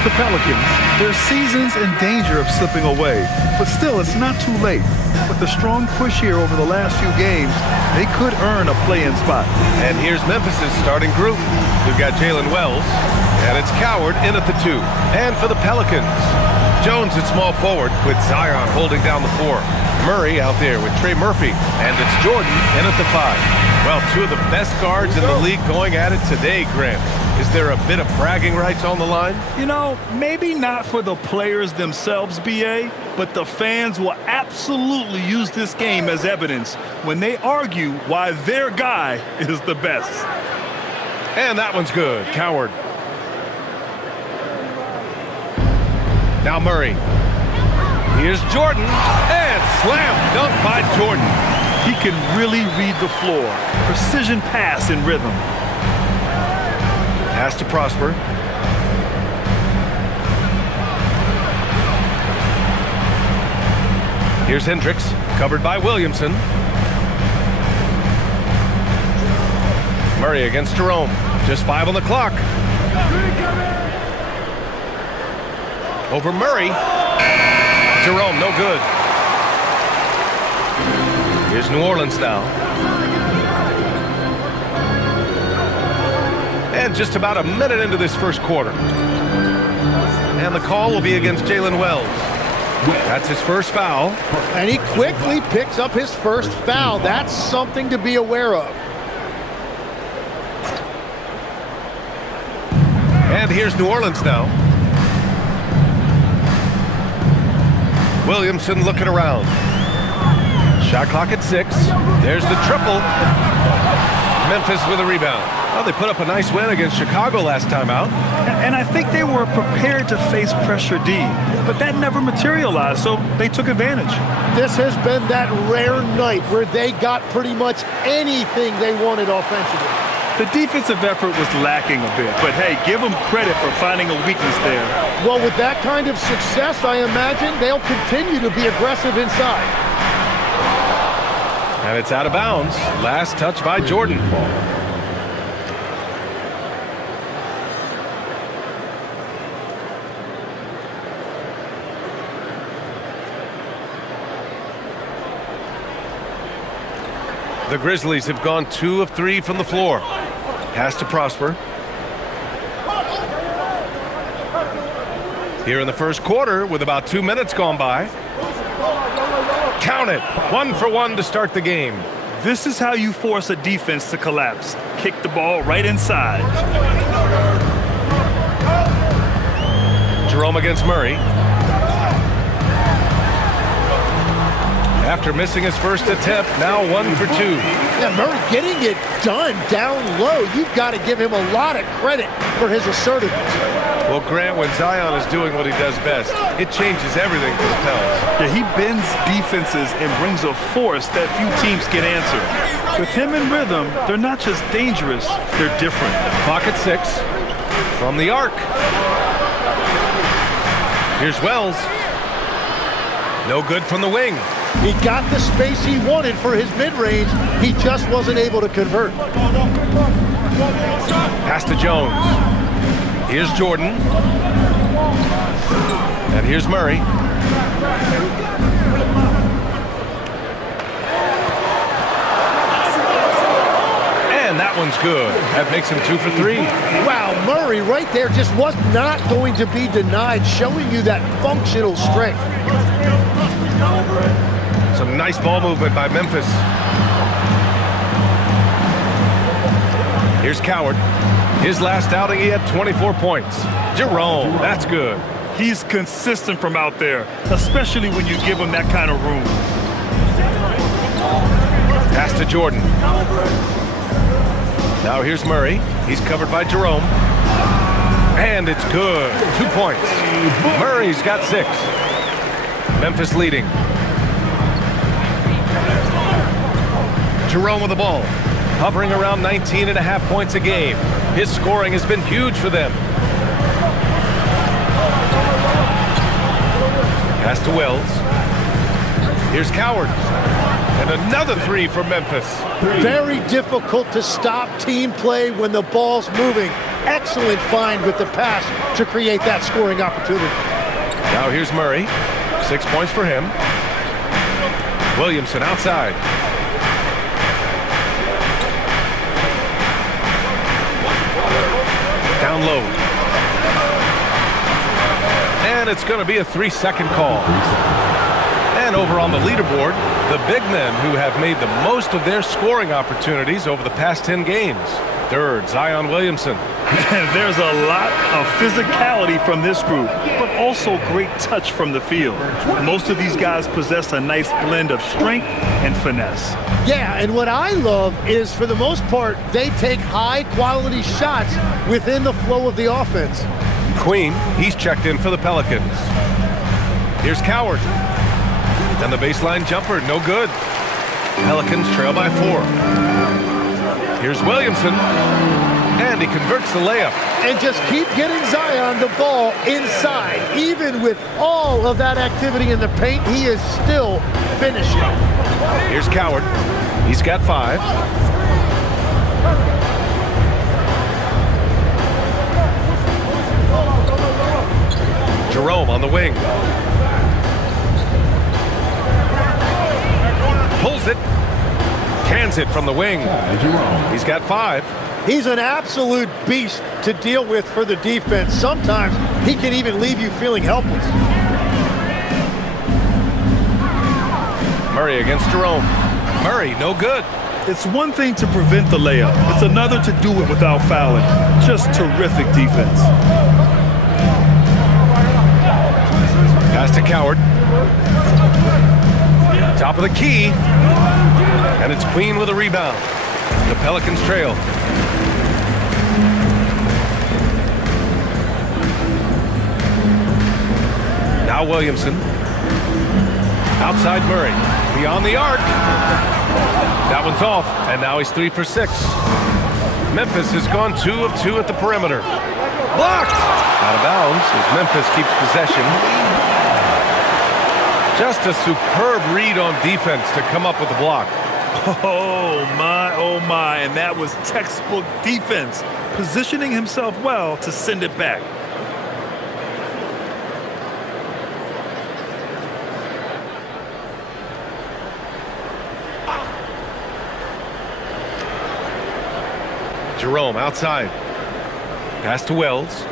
about the Pelicans. Their season's in danger of slipping away, but still, it's not too late. With a strong push here over the last few games, they could earn a play-in spot. And here's Memphis' starting group. We've got Jalen Wells, and it's Coward in at the 2. And for the Pelicans, Jones at small forward with Zion holding down the 4. Murray out there with Trey Murphy, and it's Jordan in at the 5. Well, 2 of the best guards in the league going at it today, Grant. Is there a bit of bragging rights on the line? You know, maybe not for the players themselves, B.A., but the fans will absolutely use this game as evidence when they argue why their guy is the best. And that one's good. Coward. Now Murray. Here's Jordan, and slam dunk by Jordan. He can really read the floor. Precision pass in rhythm. Pass to Prosper. Here's Hendricks, covered by Williamson. Murray against Jerome. Just 5 on the clock. Over Murray. Jerome, no good. Here's New Orleans now. And just about a minute into this first quarter. And the call will be against Jalen Wells. That's his first foul. And he quickly picks up his first foul. That's something to be aware of. And here's New Orleans now. Williamson looking around. Shot clock at 6. There's the triple. Memphis with a rebound. Well, they put up a nice win against Chicago last time out. And I think they were prepared to face pressure D, but that never materialized, so they took advantage. This has been that rare night where they got pretty much anything they wanted offensively. The defensive effort was lacking a bit, but hey, give them credit for finding a weakness there. Well, with that kind of success, I imagine they'll continue to be aggressive inside. And it's out of bounds. Last touch by Jordan. The Grizzlies have gone 2 of 3 from the floor. Pass to Prosper. Here in the first quarter with about 2 minutes gone by. Count it. 1 for 1 to start the game. This is how you force a defense to collapse. Kick the ball right inside. Jerome against Murray. After missing his first attempt, now 1 for 2. Yeah, Murray getting it done down low. You've got to give him a lot of credit for his assertiveness. Well, Grant, when Zion is doing what he does best, it changes everything for the Pels. Yeah, he bends defenses and brings a force that few teams can answer. With him in rhythm, they're not just dangerous, they're different. Clock at 6. From the arc. Here's Wells. No good from the wing. He got the space he wanted for his mid-range. He just wasn't able to convert. Pass to Jones. Here's Jordan. And here's Murray. And that one's good. That makes him 2 for 3. Wow, Murray right there just was not going to be denied, showing you that functional strength. Some nice ball movement by Memphis. Here's Coward. His last outing, he had 24 points. Jerome, that's good. He's consistent from out there, especially when you give him that kind of room. Pass to Jordan. Now here's Murray. He's covered by Jerome. And it's good. 2 points. Murray's got 6. Memphis leading. Jerome with the ball, hovering around 19.5 points a game. His scoring has been huge for them. Pass to Wells. Here's Coward. And another 3 for Memphis. Very difficult to stop team play when the ball's moving. excellent find with the pass to create that scoring opportunity. Now here's Murray. 6 points for him. Williamson outside. Down low. And it's going to be a 3-second call. And over on the leaderboard, the big men who have made the most of their scoring opportunities over the past 10 games. Third, Zion Williamson. There's a lot of physicality from this group, but also great touch from the field. Most of these guys possess a nice blend of strength and finesse. Yeah, and what I love is, for the most part, they take high-quality shots within the flow of the offense. Queen, he's checked in for the Pelicans. Here's Coward. And the baseline jumper, no good. Pelicans trail by 4. Here's Williamson. And he converts the layup. And just keep getting Zion the ball inside. Even with all of that activity in the paint, he is still finishing. Here's Coward. He's got 5. Jerome on the wing. Pulls it. Cans it from the wing. He's got 5. He's an absolute beast to deal with for the defense. Sometimes he can even leave you feeling helpless. Murray against Jerome. Murray, no good. It's one thing to prevent the layup. It's another to do it without fouling. Just terrific defense. Pass to Coward. Top of the key. And it's Queen with a rebound. The Pelicans trail. Now Williamson. Outside Murray. Beyond the arc. That one's off. And now he's 3 for 6. Memphis has gone 2 of 2 at the perimeter. Blocked! Out of bounds as Memphis keeps possession. Just a superb read on defense to come up with the block. Oh my, and that was textbook defense, positioning himself well to send it back. Jerome outside. Pass to Wells.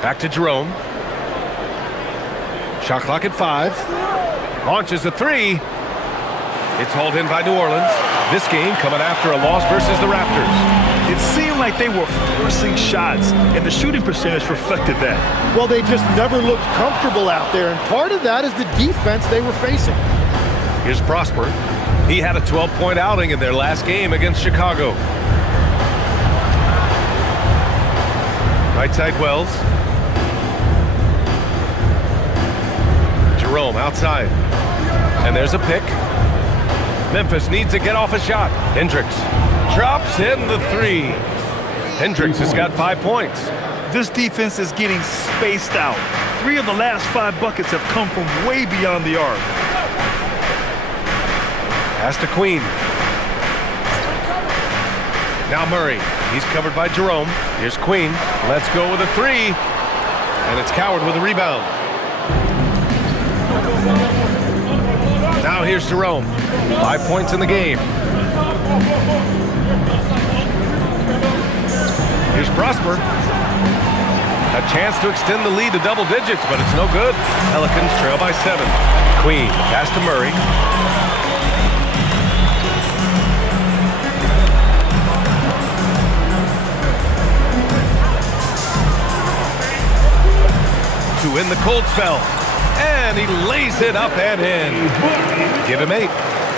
Back to Jerome. Shot clock at 5. Launches a 3. It's hauled in by New Orleans. This game coming after a loss versus the Raptors. It seemed like they were forcing shots, and the shooting percentage reflected that. Well, they just never looked comfortable out there, and part of that is the defense they were facing. Here's Prosper. He had a 12-point outing in their last game against Chicago. Right side Wells. Jerome outside. And there's a pick. Memphis needs to get off a shot. Hendricks drops in the 3. Hendricks has got 5 points. This defense is getting spaced out. 3 of the last 5 buckets have come from way beyond the arc. Pass to Queen. Now Murray. He's covered by Jerome. Here's Queen. Let's go with a 3. And it's Coward with a rebound. Now here's Jerome. 5 points in the game. Here's Prosper. A chance to extend the lead to double digits, but it's no good. Pelicans trail by 7. Queen. Pass to Murray. To win the cold spell. And he lays it up and in. Give him 8.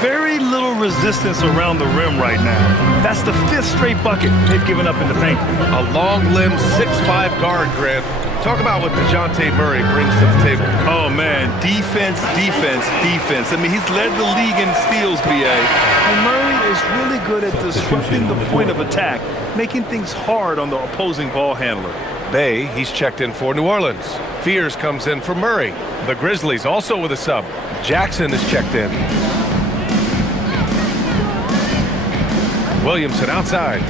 Very little resistance around the rim right now. That's the 5th straight bucket they've given up in the paint. A long-limbed 6'5" guard, Grant. Talk about what DeJounte Murray brings to the table. Oh, man. Defense, defense, defense. I mean, he's led the league in steals, B.A. And Murray is really good at disrupting the point of attack, making things hard on the opposing ball handler. Bay, he's checked in for New Orleans. Fears comes in for Murray. The Grizzlies also with a sub. Jackson is checked in. Williamson outside.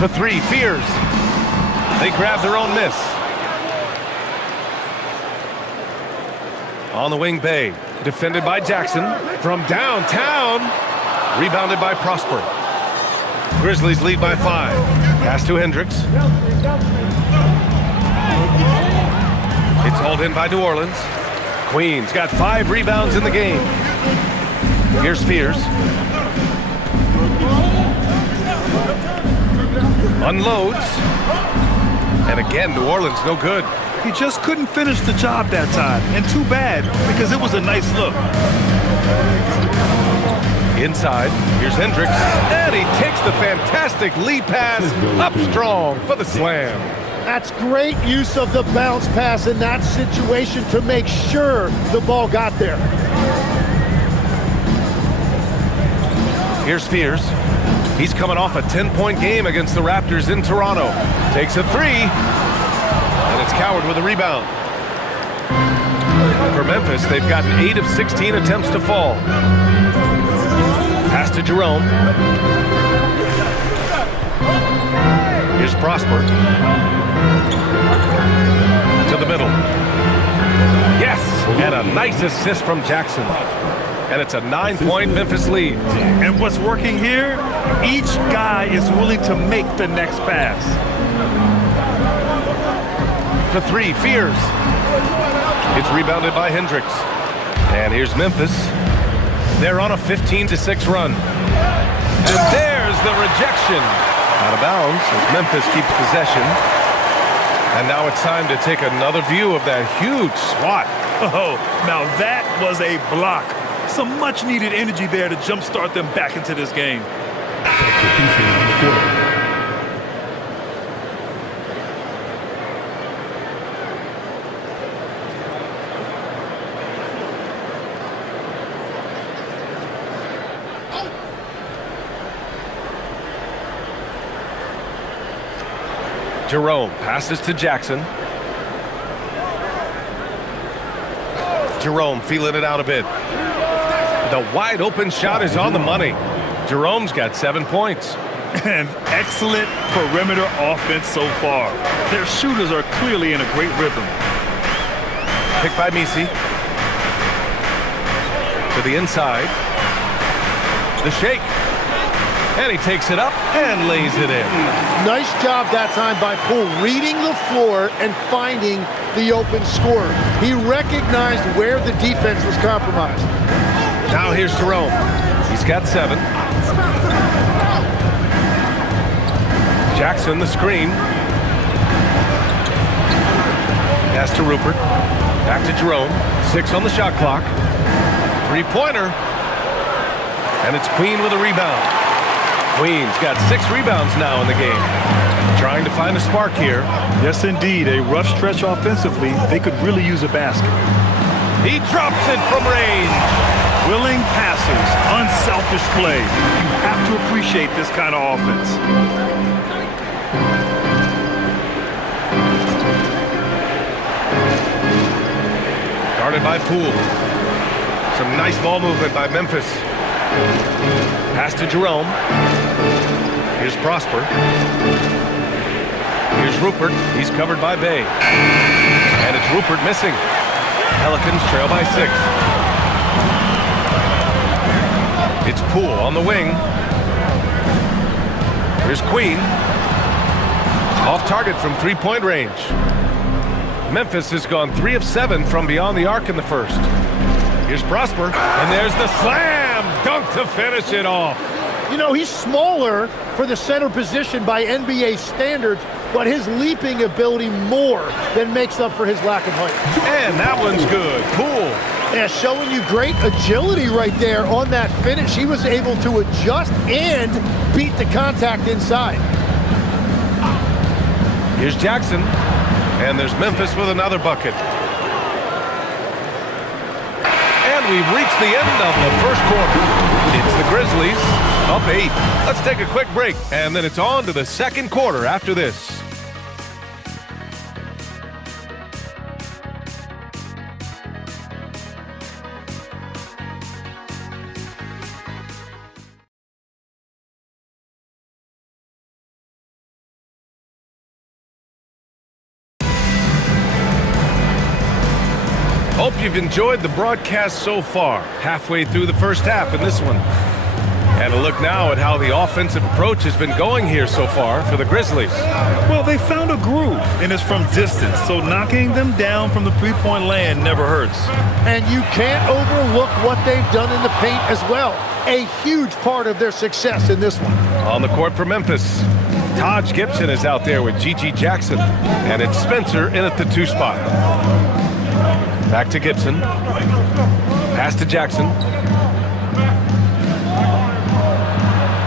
For three, Fears. They grab their own miss. On the wing, Bay. Defended by Jackson. From downtown. Rebounded by Prosper. Grizzlies lead by 5. Pass to Hendricks. It's hauled in by New Orleans. Queens got 5 rebounds in the game. Here's Fears. Unloads. And again, New Orleans no good. He just couldn't finish the job that time. And too bad, because it was a nice look. Inside, here's Hendricks. And he takes the fantastic lead pass up strong for the slam. That's great use of the bounce pass in that situation to make sure the ball got there. Here's Fears. He's coming off a 10-point game against the Raptors in Toronto. Takes a 3. And it's Coward with a rebound. For Memphis, they've gotten 8 of 16 attempts to fall. Pass to Jerome. Here's Prosper. To the middle. Yes! And a nice assist from Jackson. And it's a 9-point Memphis lead. And what's working here? Each guy is willing to make the next pass. For 3, Fears. It's rebounded by Hendricks. And here's Memphis. They're on a 15-6 run. And there's the rejection. Out of bounds as Memphis keeps possession. And now it's time to take another view of that huge swat. Oh, now that was a block. Some much-needed energy there to jumpstart them back into this game. Jerome passes to Jackson. Jerome feeling it out a bit. The wide open shot is on the money. Jerome's got 7 points. And excellent perimeter offense so far. Their shooters are clearly in a great rhythm. Picked by Misi. To the inside. The shake. And he takes it up and lays it in. Nice job that time by Poole, reading the floor and finding the open scorer. He recognized where the defense was compromised. Now here's Jerome. He's got 7. Jackson the screen. Pass to Rupert. Back to Jerome. 6 on the shot clock. 3-pointer. And it's Queen with a rebound. Queen's got 6 rebounds now in the game. Trying to find a spark here. Yes, indeed. A rough stretch offensively. They could really use a basket. He drops it from range. Willing passers, unselfish play. You have to appreciate this kind of offense. Guarded by Poole. Some nice ball movement by Memphis. Pass to Jerome. Here's Prosper. Here's Rupert. He's covered by Bay. And it's Rupert missing. Pelicans trail by 6. It's Poole on the wing. Here's Queen. Off target from 3-point range. Memphis has gone 3 of 7 from beyond the arc in the first. Here's Prosper. And there's the slam. Dunk to finish it off. You know, he's smaller for the center position by NBA standards, but his leaping ability more than makes up for his lack of height. And that one's good. Poole. Yeah, showing you great agility right there on that finish. He was able to adjust and beat the contact inside. Here's Jackson. And there's Memphis with another bucket. And we've reached the end of the first quarter. It's the Grizzlies up 8. Let's take a quick break, and then it's on to the second quarter after this. Hope you've enjoyed the broadcast so far. Halfway through the first half in this one. And a look now at how the offensive approach has been going here so far for the Grizzlies. Well, they found a groove, and it's from distance, so knocking them down from the three-point land never hurts. And you can't overlook what they've done in the paint as well. A huge part of their success in this one. On the court for Memphis, Taj Gibson is out there with Gigi Jackson, and it's Spencer in at the 2 spot. Back to Gibson. Pass to Jackson.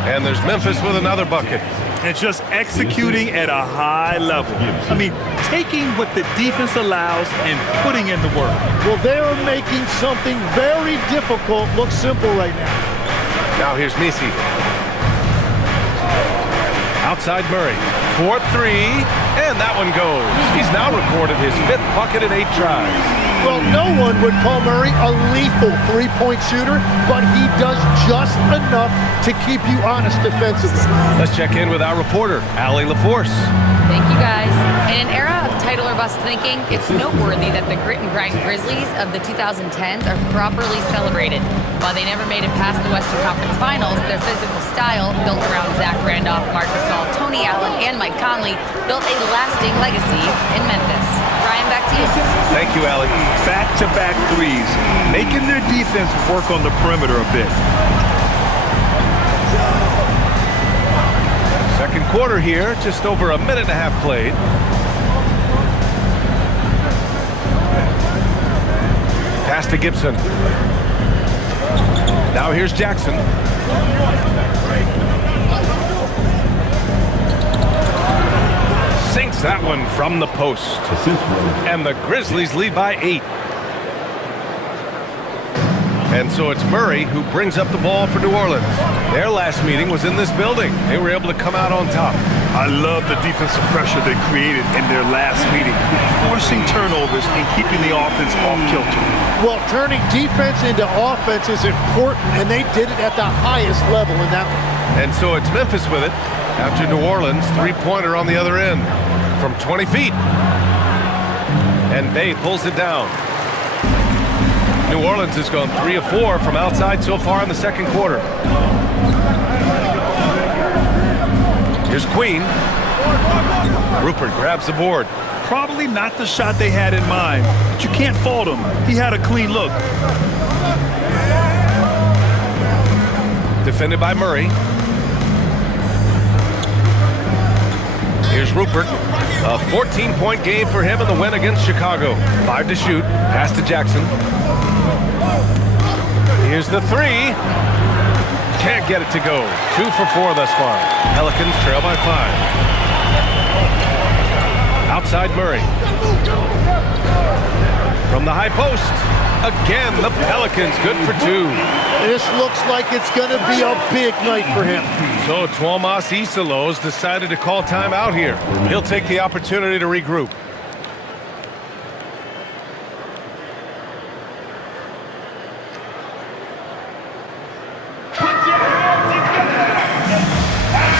And there's Memphis with another bucket. And just executing at a high level. I mean, taking what the defense allows and putting in the work. Well, they are making something very difficult look simple right now. Now here's Misi. Outside Murray. 4-3, and that one goes. He's now recorded his 5th bucket in 8 tries. Well, no one would call Murray a lethal three-point shooter, but he does just enough to keep you honest defensively. Let's check in with our reporter, Allie LaForce. Thank you, guys. In an era of title or bust thinking, it's noteworthy that the grit and grind Grizzlies of the 2010s are properly celebrated. While they never made it past the Western Conference Finals, their physical style, built around Zach Randolph, Marc Gasol, Tony Allen, and Mike Conley, built a lasting legacy in Memphis. Brian, back to you. Thank you, Allie. Back-to-back threes, making their defense work on the perimeter a bit. Second quarter here, just over a minute and a half played. Pass to Gibson. Now here's Jackson. Sinks that one from the post. And the Grizzlies lead by 8. And so it's Murray who brings up the ball for New Orleans. Their last meeting was in this building. They were able to come out on top. I love the defensive pressure they created in their last meeting, forcing turnovers and keeping the offense off kilter. Well, turning defense into offense is important, and they did it at the highest level in that one. And so it's Memphis with it after New Orleans, 3-pointer on the other end from 20 feet. And Bay pulls it down. New Orleans has gone 3 of 4 from outside so far in the second quarter. Here's Queen. Rupert grabs the board. Probably not the shot they had in mind, but you can't fault him. He had a clean look. Defended by Murray. Here's Rupert. A 14-point game for him in the win against Chicago. 5 to shoot. Pass to Jackson. Here's the 3. Can't get it to go. 2 for 4 thus far. Pelicans trail by 5. Outside Murray. From the high post. Again, the Pelicans good for 2. This looks like it's going to be a big night for him. So Tuomas Isalos decided to call timeout here. He'll take the opportunity to regroup.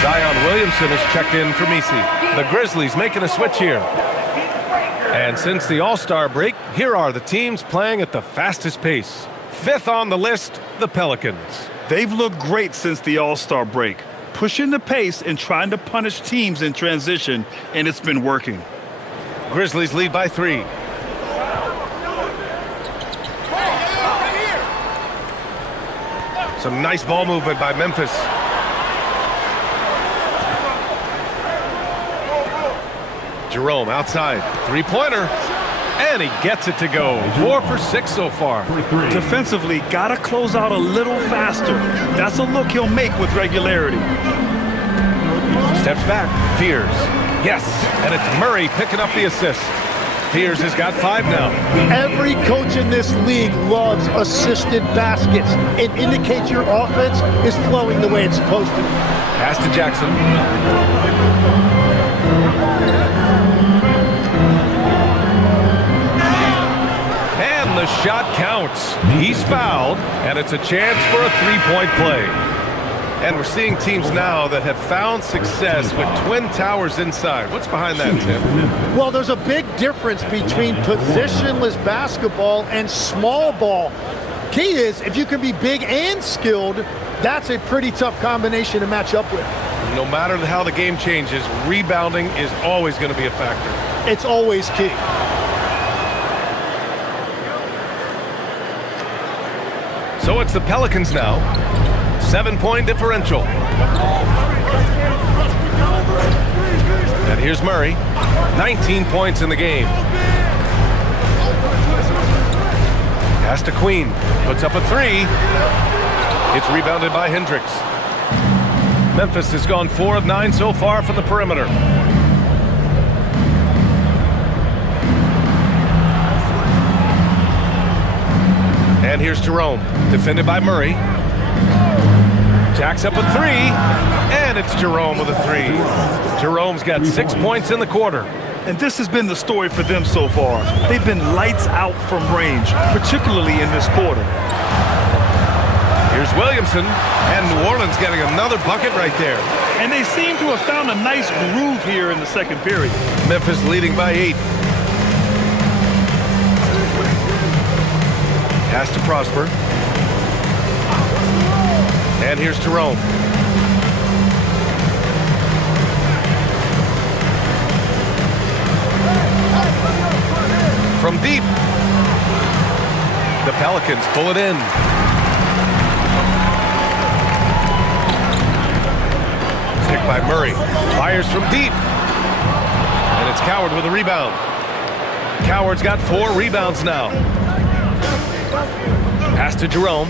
Zion Williamson is checked in for Misi. The Grizzlies making a switch here. And since the All-Star break, here are the teams playing at the fastest pace. 5th on the list, the Pelicans. They've looked great since the All-Star break, pushing the pace and trying to punish teams in transition, and it's been working. Grizzlies lead by 3. Some nice ball movement by Memphis. Jerome outside. 3-pointer. And he gets it to go. 4 for 6 so far. Defensively, got to close out a little faster. That's a look he'll make with regularity. Steps back. Fears. Yes. And it's Murray picking up the assist. Fears has got 5 now. Every coach in this league loves assisted baskets. It indicates your offense is flowing the way it's supposed to. Pass to Jackson. And the shot counts. He's fouled, and it's a chance for a 3-point play. And we're seeing teams now that have found success with twin towers inside. What's behind that, Tim? Well, there's a big difference between positionless basketball and small ball. Key is, if you can be big and skilled, that's a pretty tough combination to match up with. No matter how the game changes, rebounding is always going to be a factor. It's always key. So it's the Pelicans now. 7-point differential. And here's Murray. 19 points in the game. Pass to Queen. Puts up a three. It's rebounded by Hendricks. Memphis has gone 4 of 9 so far from the perimeter. And here's Jerome, defended by Murray. Jacks up a three, and it's Jerome with a three. Jerome's got 6 points in the quarter. And this has been the story for them so far. They've been lights out from range, particularly in this quarter. Here's Williamson, and New Orleans getting another bucket right there. And they seem to have found a nice groove here in the second period. Memphis leading by 8. Pass to Prosper. And here's Jerome. From deep. The Pelicans pull it in. Picked by Murray. Fires from deep. And it's Coward with a rebound. Coward's got 4 rebounds now. Pass to Jerome.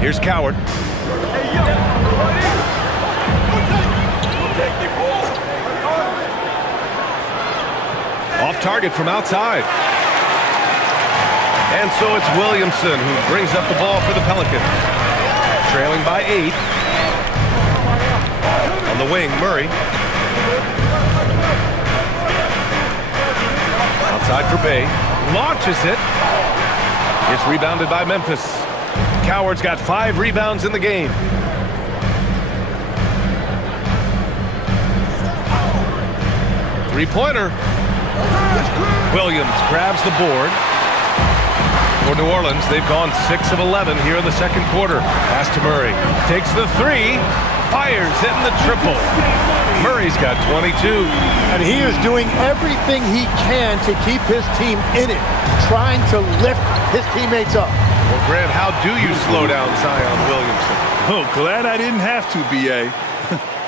Here's Coward. Off target from outside. And so it's Williamson who brings up the ball for the Pelicans. Trailing by 8. On the wing, Murray. Outside for Bay. Launches it. It's rebounded by Memphis. Coward's got 5 rebounds in the game. Three-pointer. Williams grabs the board. For New Orleans, they've gone 6 of 11 here in the second quarter. Pass to Murray. Takes the three. Fires, hitting the triple. Murray's got 22. And he is doing everything he can to keep his team in it, trying to lift his teammates up. Well, Grant, how do you slow down Zion Williamson? Oh, glad I didn't have to, B.A.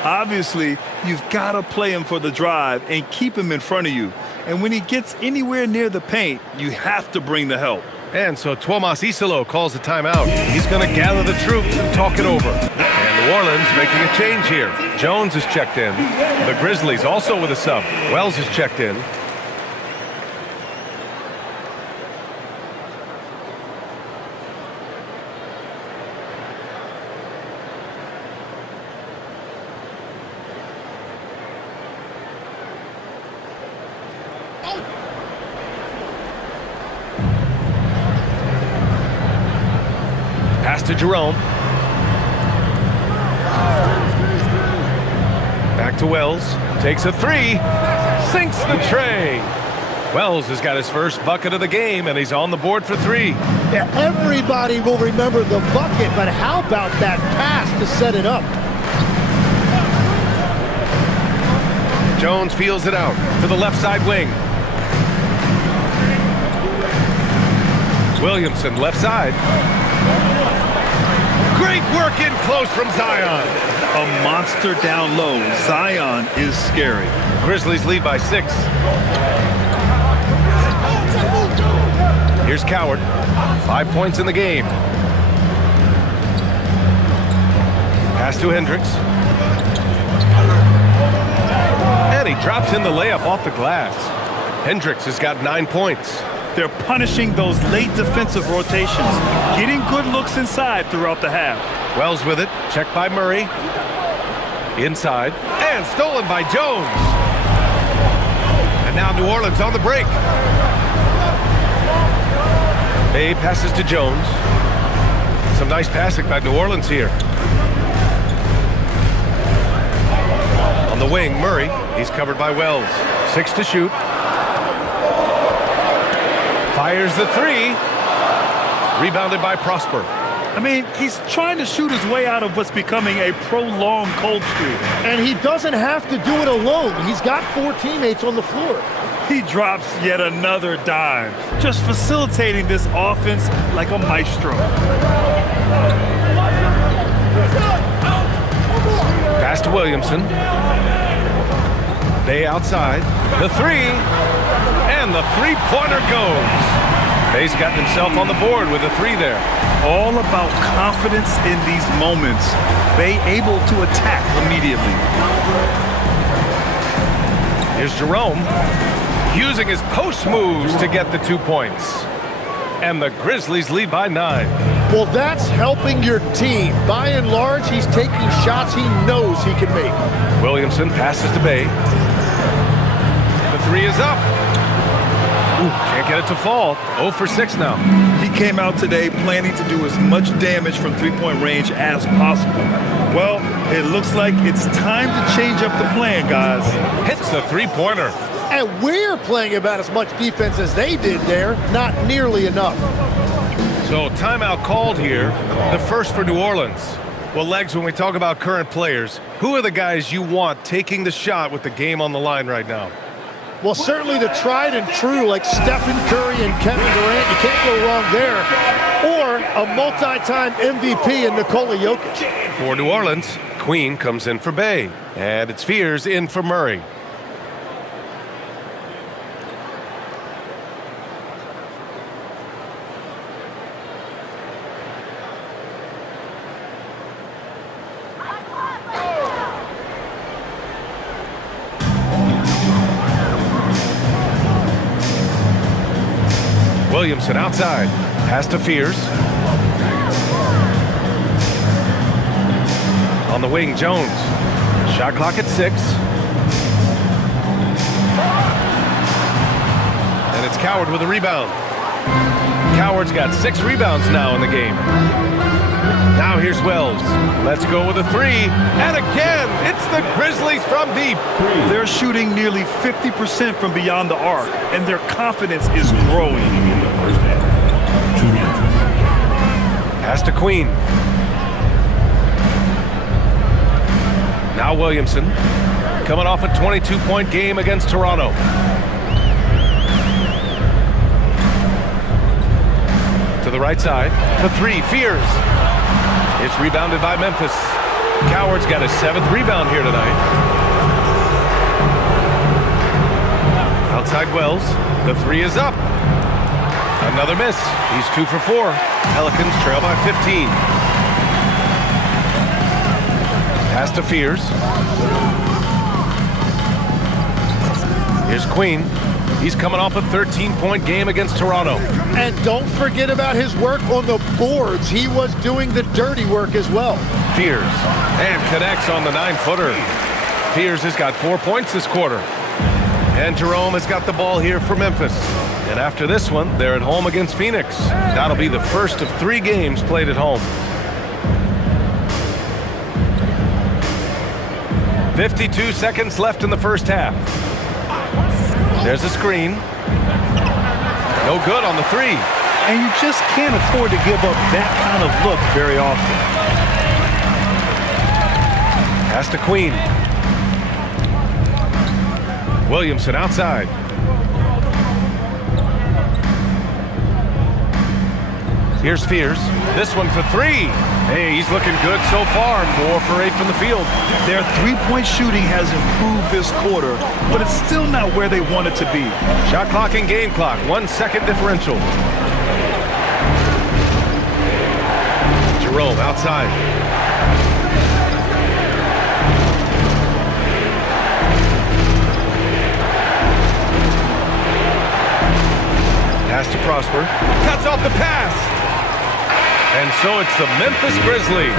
Obviously, you've got to play him for the drive and keep him in front of you. And when he gets anywhere near the paint, you have to bring the help. And so Tuomas Isalo calls the timeout. He's going to gather the troops and talk it over. And New Orleans making a change here. Jones is checked in. The Grizzlies also with a sub. Wells is checked in. Pass to Jerome. Back to Wells. Takes a three. Sinks the tray. Wells has got his first bucket of the game, and he's on the board for 3. Yeah, everybody will remember the bucket, but how about that pass to set it up? Jones feels it out to the left side wing. Williamson, left side. Great work in close from Zion. A monster down low. Zion is scary. Grizzlies lead by 6. Here's Coward. 5 points in the game. Pass to Hendricks. And he drops in the layup off the glass. Hendricks has got 9 points. They're punishing those late defensive rotations, getting good looks inside throughout the half. Wells with it, checked by Murray. Inside, and stolen by Jones. And Now New Orleans on the break. Bay passes to Jones. Some nice passing by New Orleans here. On the wing, Murray. He's covered by Wells. 6 to shoot. Fires the 3. Rebounded by Prosper. I mean, he's trying to shoot his way out of what's becoming a prolonged cold streak. And he doesn't have to do it alone. He's got 4 teammates on the floor. He drops yet another dime, just facilitating this offense like a maestro. Pass to Williamson. Bay outside. The 3. And the three-pointer goes. Bay's got himself on the board with a 3 there. All about confidence in these moments. Bay able to attack immediately. Here's Jerome using his post moves to get the 2 points. And the Grizzlies lead by 9. Well, that's helping your team. By and large, he's taking shots he knows he can make. Williamson passes to Bay. The 3 is up. Ooh, can't get it to fall. 0 for 6 now. He came out today planning to do as much damage from three-point range as possible. Well, it looks like it's time to change up the plan, guys. Hits the three-pointer. And we're playing about as much defense as they did there. Not nearly enough. So timeout called here. The first for New Orleans. Well, Legs, when we talk about current players, who are the guys you want taking the shot with the game on the line right now? Well, certainly the tried and true like Stephen Curry and Kevin Durant. You can't go wrong there. Or a multi-time MVP in Nikola Jokic. For New Orleans, Queen comes in for Bay. And it's Fears in for Murray. Williamson outside. Pass to Fears. On the wing, Jones. Shot clock at 6. And it's Coward with a rebound. Coward's got 6 rebounds now in the game. Now here's Wells. Let's go with a 3. And again, it's the Grizzlies from deep. They're shooting nearly 50% from beyond the arc, and their confidence is growing. Pass to Queen. Now Williamson, coming off a 22-point game against Toronto. To the right side, for 3, Fears. It's rebounded by Memphis. Coward's got his 7th rebound here tonight. Outside Wells, the 3 is up. Another miss. He's 2 for 4. Pelicans trail by 15. Pass to Fears. Here's Queen. He's coming off a 13-point game against Toronto. And don't forget about his work on the boards. He was doing the dirty work as well. Fears. And connects on the 9-footer. Fears has got 4 points this quarter. And Jerome has got the ball here for Memphis. And after this one, they're at home against Phoenix. That'll be the first of 3 games played at home. 52 seconds left in the first half. There's a screen. No good on the 3. And you just can't afford to give up that kind of look very often. Pass to Queen. Williamson outside. Here's Fears. This one for 3. Hey, he's looking good so far. 4 for 8 from the field. Their three-point shooting has improved this quarter, but it's still not where they want it to be. Shot clock and game clock. 1 second differential. Jerome outside. Pass to Prosper. Cuts off the pass. And so it's the Memphis Grizzlies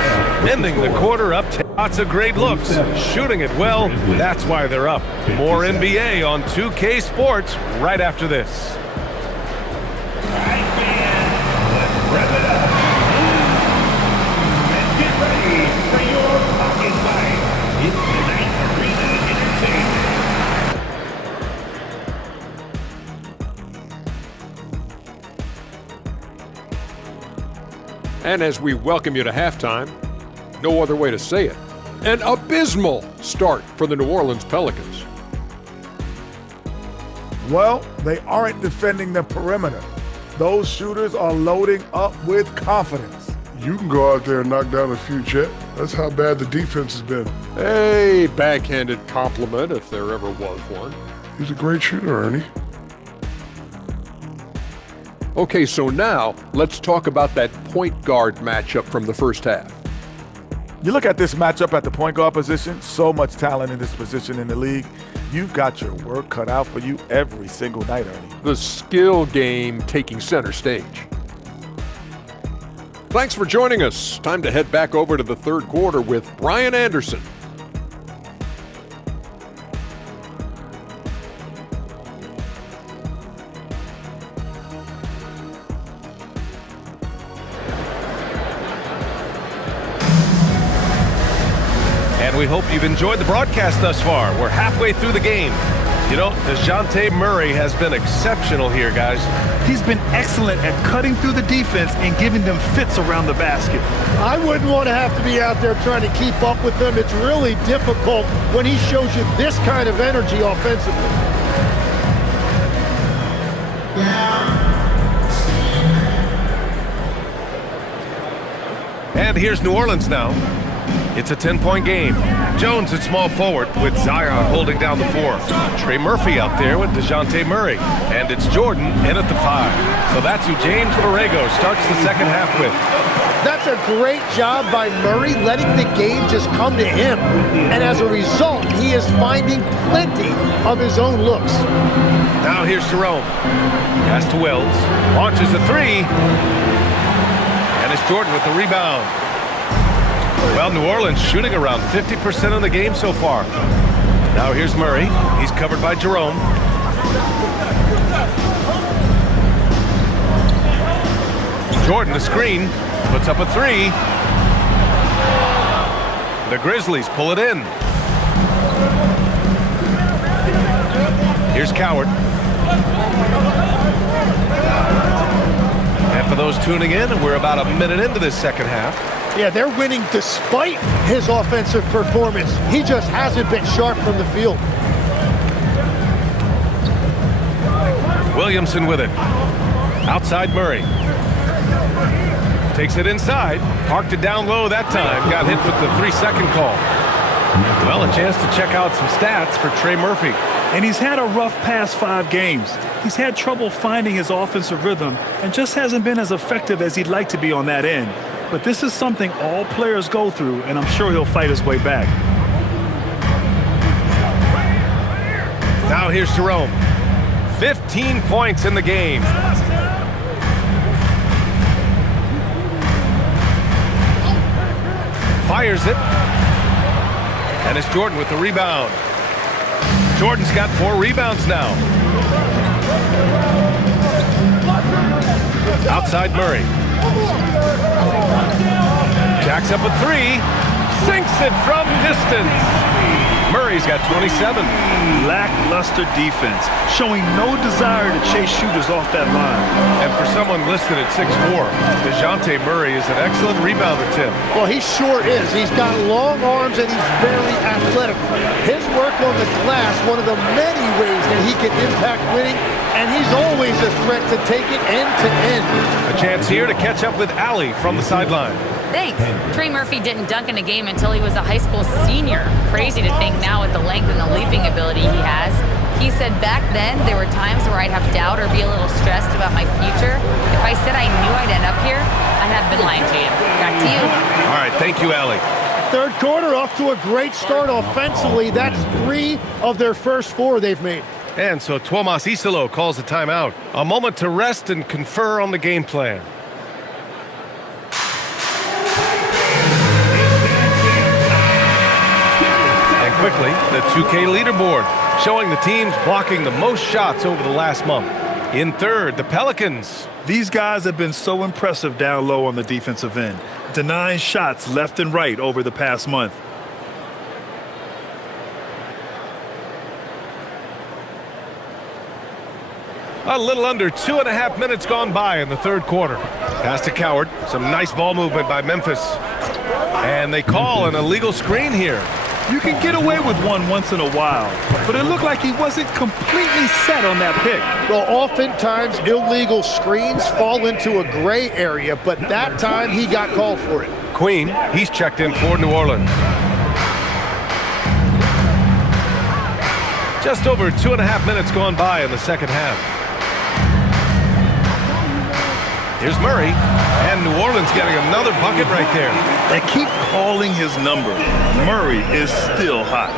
ending the quarter up 10. Lots of great looks, shooting it well. That's why they're up. More NBA on 2K Sports right after this. Get ready for your pocket fight. It's tonight's Arena Entertainment. And as we welcome you to halftime, no other way to say it, an abysmal start for the New Orleans Pelicans. Well, they aren't defending the perimeter. Those shooters are loading up with confidence. You can go out there and knock down a few, Chet. That's how bad the defense has been. A backhanded compliment, if there ever was one. He's a great shooter, Ernie. Okay, so now let's talk about that point guard matchup from the first half. You look at this matchup at the point guard position, so much talent in this position in the league. You've got your work cut out for you every single night, Ernie. The skill game taking center stage. Thanks for joining us. Time to head back over to the third quarter with Brian Anderson. And we hope you've enjoyed the broadcast thus far. We're halfway through the game. You know, DeJounte Murray has been exceptional here, guys. He's been excellent at cutting through the defense and giving them fits around the basket. I wouldn't want to have to be out there trying to keep up with him. It's really difficult when he shows you this kind of energy offensively. And here's New Orleans now. It's a 10-point game. Jones at small forward with Zion holding down the 4. Trey Murphy out there with DeJounte Murray. And it's Jordan in at the 5. So that's who James Borrego starts the second half with. That's a great job by Murray, letting the game just come to him. And as a result, he is finding plenty of his own looks. Now here's Jerome. Pass to Wells. Launches a 3. And it's Jordan with the rebound. Well, New Orleans shooting around 50% of the game so far. Now here's Murray. He's covered by Jerome. Jordan, the screen, puts up a 3. The Grizzlies pull it in. Here's Coward. And for those tuning in, we're about a minute into this second half. Yeah, they're winning despite his offensive performance. He just hasn't been sharp from the field. Williamson with it. Outside Murray. Takes it inside. Parked it down low that time. Got hit with the 3-second call. Well, a chance to check out some stats for Trey Murphy. And he's had a rough past 5 games. He's had trouble finding his offensive rhythm and just hasn't been as effective as he'd like to be on that end. But this is something all players go through, and I'm sure he'll fight his way back. Now here's Jerome. 15 points in the game. Fires it. And it's Jordan with the rebound. Jordan's got 4 rebounds now. Outside Murray. Jacks up a 3. Sinks it from distance. Murray's got 27. Lackluster defense, showing no desire to chase shooters off that line. And for someone listed at 6'4", DeJounte Murray is an excellent rebounder, Tim. Well, he sure is. He's got long arms and he's very athletic. His work on the glass, one of the many ways that he can impact winning, and he's always a threat to take it end to end. A chance here to catch up with Allie from the sideline. Thanks. Trey Murphy didn't dunk in a game until he was a high school senior. Crazy to think now with the length and the leaping ability he has. He said back then there were times where I'd have doubt or be a little stressed about my future. If I said I knew I'd end up here, I have been lying to you. Back to you. All right, thank you, Allie. Third quarter off to a great start offensively. That's 3 of their first 4 they've made. And so Tuomas Isalo calls a timeout. A moment to rest and confer on the game plan. quickly, the 2K leaderboard, showing the teams blocking the most shots over the last month. In third, the Pelicans. These guys have been so impressive down low on the defensive end, denying shots left and right over the past month. A little under 2.5 minutes gone by in the third quarter. Pass to Coward. Some nice ball movement by Memphis. And they call an illegal screen here. You can get away with one once in a while, but it looked like he wasn't completely set on that pick. Well, oftentimes illegal screens fall into a gray area, but that time he got called for it. Queen, he's checked in for New Orleans. Just over 2.5 minutes gone by in the second half. Here's Murray, and New Orleans getting another bucket right there. They keep calling his number. Murray is still hot.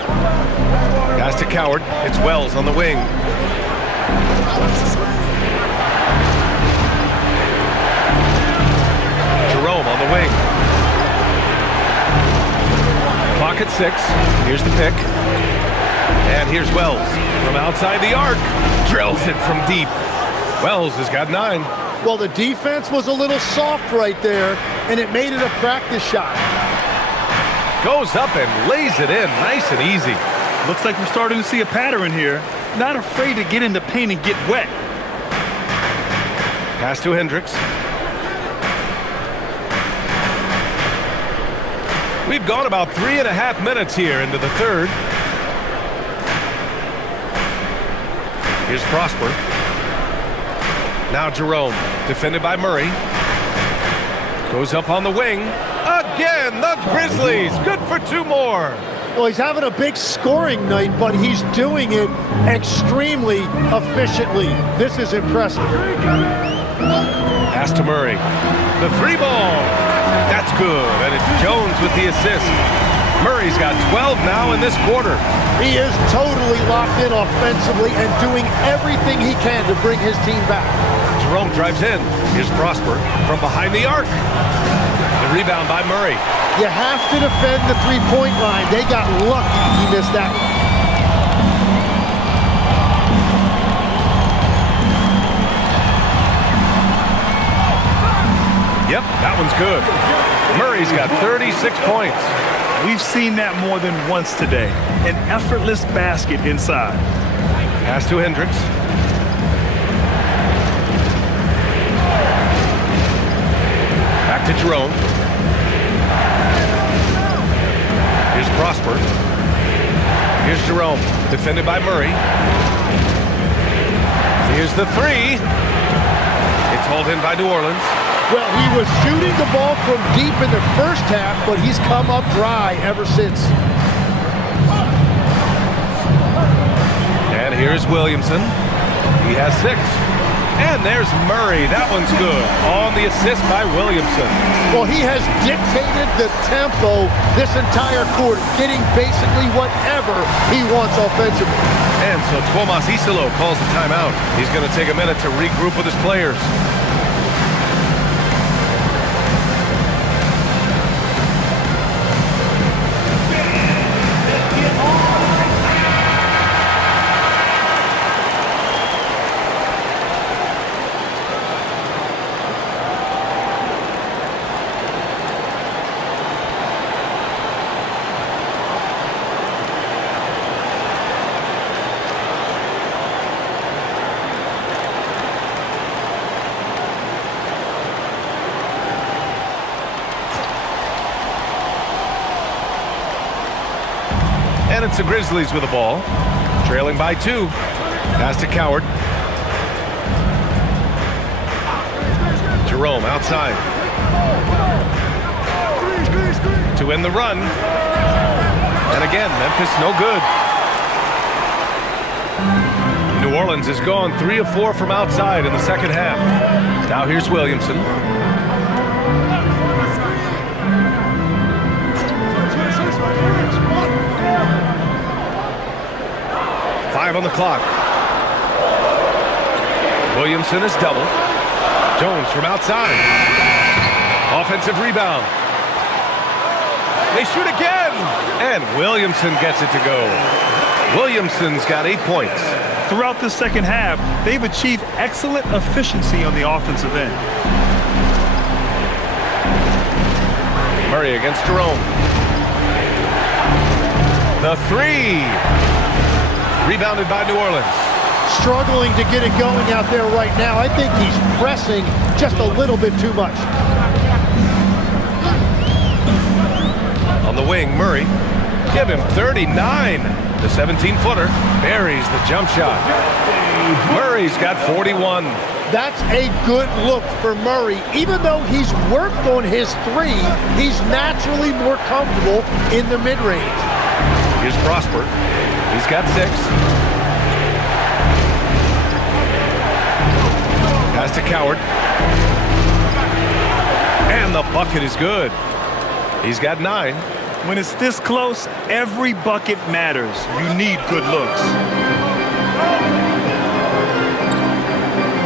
Pass to Coward. It's Wells on the wing. Jerome on the wing. Clock at 6. Here's the pick. And here's Wells from outside the arc. Drills it from deep. Wells has got 9. Well, the defense was a little soft right there, and it made it a practice shot. Goes up and lays it in nice and easy. Looks like we're starting to see a pattern here. Not afraid to get in the paint and get wet. Pass to Hendricks. We've gone about 3.5 minutes here into the third. Here's Prosper. Now Jerome, defended by Murray. Goes up on the wing. Again, the Grizzlies. Good for 2 more. Well, he's having a big scoring night, but he's doing it extremely efficiently. This is impressive. Pass to Murray. The 3 ball. That's good. And it's Jones with the assist. Murray's got 12 now in this quarter. He is totally locked in offensively and doing everything he can to bring his team back. Jerome drives in. Here's Prosper from behind the arc. The rebound by Murray. You have to defend the three-point line. They got lucky he missed that one. Yep, that one's good. Murray's got 36 points. We've seen that more than once today. An effortless basket inside. Pass to Hendricks. Back to Jerome. Here's Prosper. Here's Jerome, defended by Murray. Here's the 3. It's hauled in by New Orleans. Well, he was shooting the ball from deep in the first half, but he's come up dry ever since. And here's Williamson. He has 6. And there's Murray. That one's good. On the assist by Williamson. Well, he has dictated the tempo this entire quarter, getting basically whatever he wants offensively. And so Tomas Isolo calls the timeout. He's going to take a minute to regroup with his players. And it's the Grizzlies with the ball, trailing by 2. Pass to Coward. Jerome outside. To end the run. And again, Memphis no good. New Orleans has gone 3 of 4 from outside in the second half. Now here's Williamson. On the clock. Williamson is double. Jones from outside. Offensive rebound. They shoot again. And Williamson gets it to go. Williamson's got 8 points. Throughout the second half, they've achieved excellent efficiency on the offensive end. Murray against Jerome. The three. Rebounded by New Orleans. Struggling to get it going out there right now. I think he's pressing just a little bit too much. On the wing, Murray. Give him 39. The 17-footer buries the jump shot. Murray's got 41. That's a good look for Murray. Even though he's worked on his three, he's naturally more comfortable in the mid-range. Here's Prosper. He's got 6. Pass to Coward. And the bucket is good. He's got 9. When it's this close, every bucket matters. You need good looks.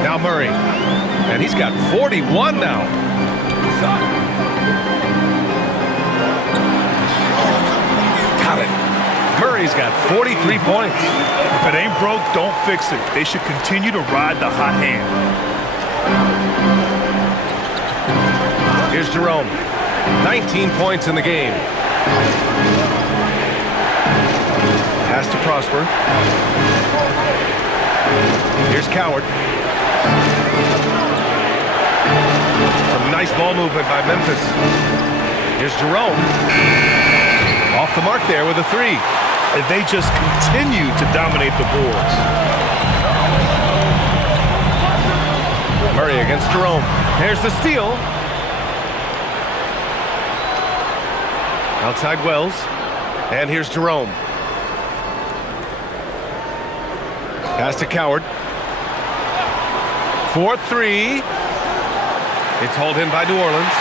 Now Murray. And he's got 41 now. Got it. Murray's got 43 points. If it ain't broke, don't fix it. They should continue to ride the hot hand. Here's Jerome. 19 points in the game. Pass to Prosper. Here's Coward. Some nice ball movement by Memphis. Here's Jerome. Off the mark there with a 3. If they just continue to dominate the boards. Murray against Jerome. Here's the steal. Outside Wells. And here's Jerome. Pass to Coward. 4-3. It's hauled in by New Orleans.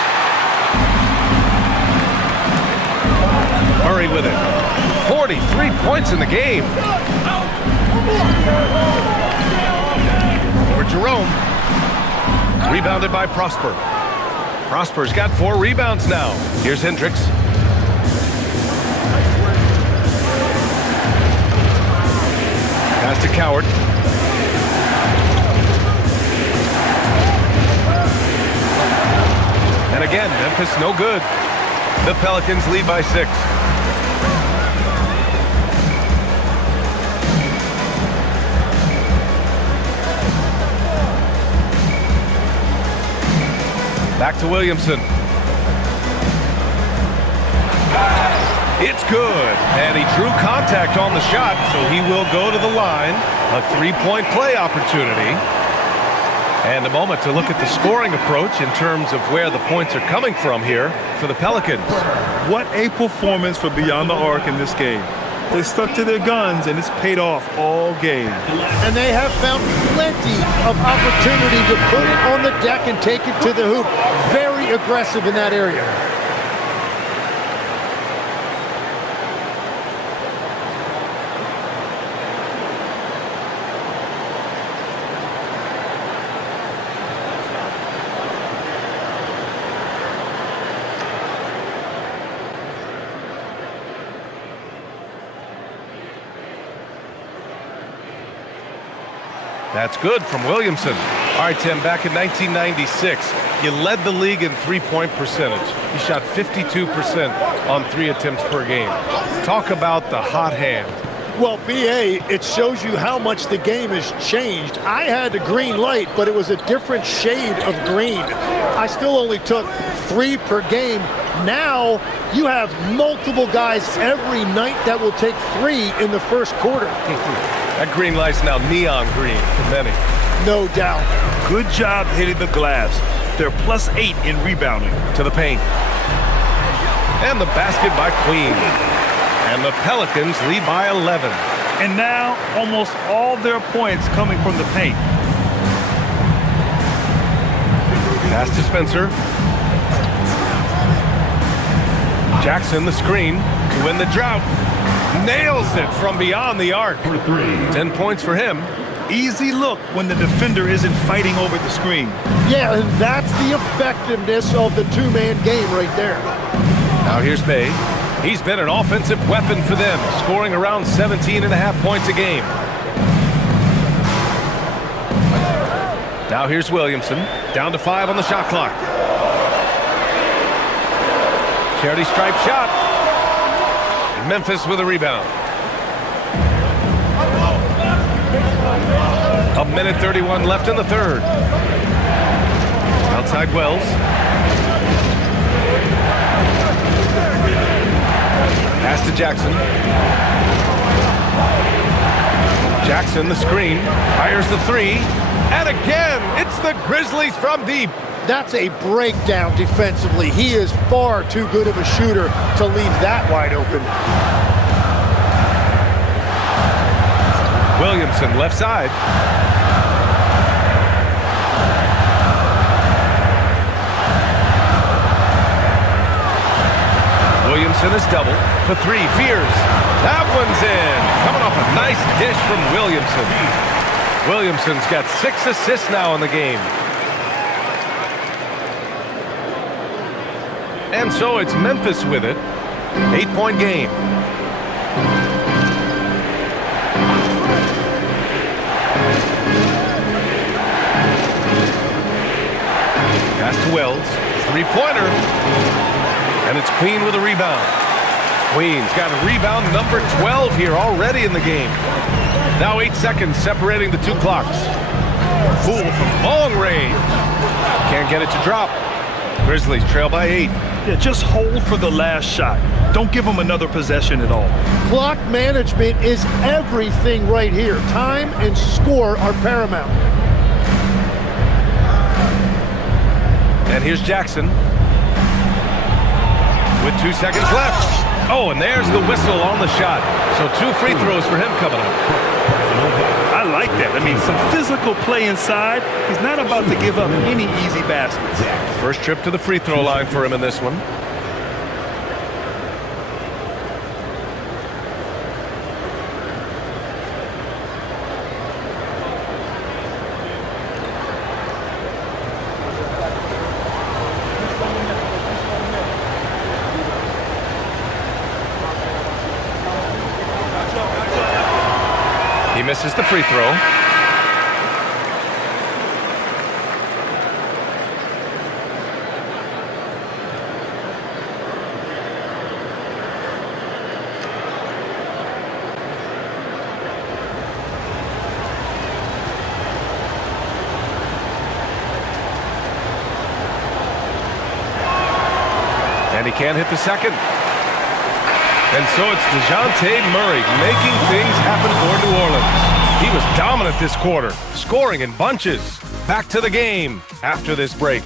Murray with it. 43 points in the game. Over Jerome. Rebounded by Prosper. Prosper's got 4 rebounds now. Here's Hendricks. Pass to Coward. And again, Memphis no good. The Pelicans lead by 6. Back to Williamson. It's good, and he drew contact on the shot, so he will go to the line. A 3-point play opportunity. And a moment to look at the scoring approach in terms of where the points are coming from here for the Pelicans. What a performance for Beyond the Arc in this game. They stuck to their guns, and it's paid off all game. And they have found plenty of opportunity to put it on the deck and take it to the hoop. Very aggressive in that area. That's good from Williamson. All right, Tim, back in 1996, you led the league in three-point percentage. You shot 52% on 3 attempts per game. Talk about the hot hand. Well, BA, it shows you how much the game has changed. I had the green light, but it was a different shade of green. I still only took 3 per game. Now you have multiple guys every night that will take 3 in the first quarter. That green light's now neon green for many. No doubt. Good job hitting the glass. They're +8 in rebounding. To the paint. And the basket by Queen. And the Pelicans lead by 11. And now almost all their points coming from the paint. Pass to Spencer. Jackson the screen to win the drought. Nails it from beyond the arc. 10 points for him. Easy look when the defender isn't fighting over the screen. Yeah, and that's the effectiveness of the two-man game right there. Now here's Bay. He's been an offensive weapon for them, scoring around 17.5 points a game. Now here's Williamson, down to 5 on the shot clock. Charity stripe shot. Memphis with a rebound. A minute 31 left in the third. Outside Wells. Pass to Jackson. Jackson, the screen, fires the three. And again, it's the Grizzlies from deep. That's a breakdown defensively. He is far too good of a shooter to leave that wide open. Williamson, left side. Williamson is double for 3. Fears. That one's in. Coming off a nice dish from Williamson. Williamson's got 6 assists now in the game. And so it's Memphis with it. 8-point game. Pass to Wells. 3-pointer. And it's Queen with a rebound. Queen's got a rebound number 12 here already in the game. Now 8 seconds separating the 2 clocks. Poole from long range. Can't get it to drop. Grizzlies trail by 8. Yeah, just hold for the last shot. Don't give them another possession at all. Clock management is everything right here. Time and score are paramount. And here's Jackson. With 2 seconds left. Oh, and there's the whistle on the shot. So 2 free throws for him coming up. I like that. I mean, some physical play inside. He's not about to give up any easy baskets. First trip to the free throw line for him in this one. He misses the free throw. And he can't hit the second. And so it's DeJounte Murray making things happen for New Orleans. He was dominant this quarter, scoring in bunches. Back to the game after this break.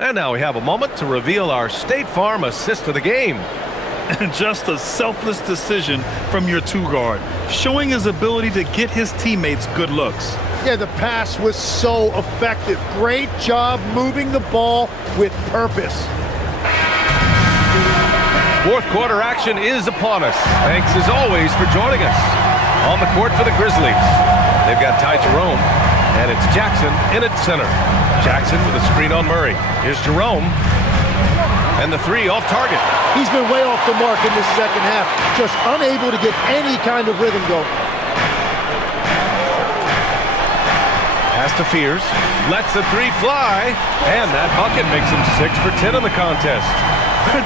And now we have a moment to reveal our State Farm assist of the game. And just a selfless decision from your 2-guard, showing his ability to get his teammates good looks. Yeah, the pass was so effective. Great job moving the ball with purpose. Fourth quarter action is upon us. Thanks as always for joining us. On the court for the Grizzlies, they've got Ty Jerome, and it's Jackson in at center. Jackson with a screen on Murray. Here's Jerome. And the 3 off target. He's been way off the mark in this second half. Just unable to get any kind of rhythm going. Pass to Fears. Lets the 3 fly. And that bucket makes him 6 for 10 in the contest.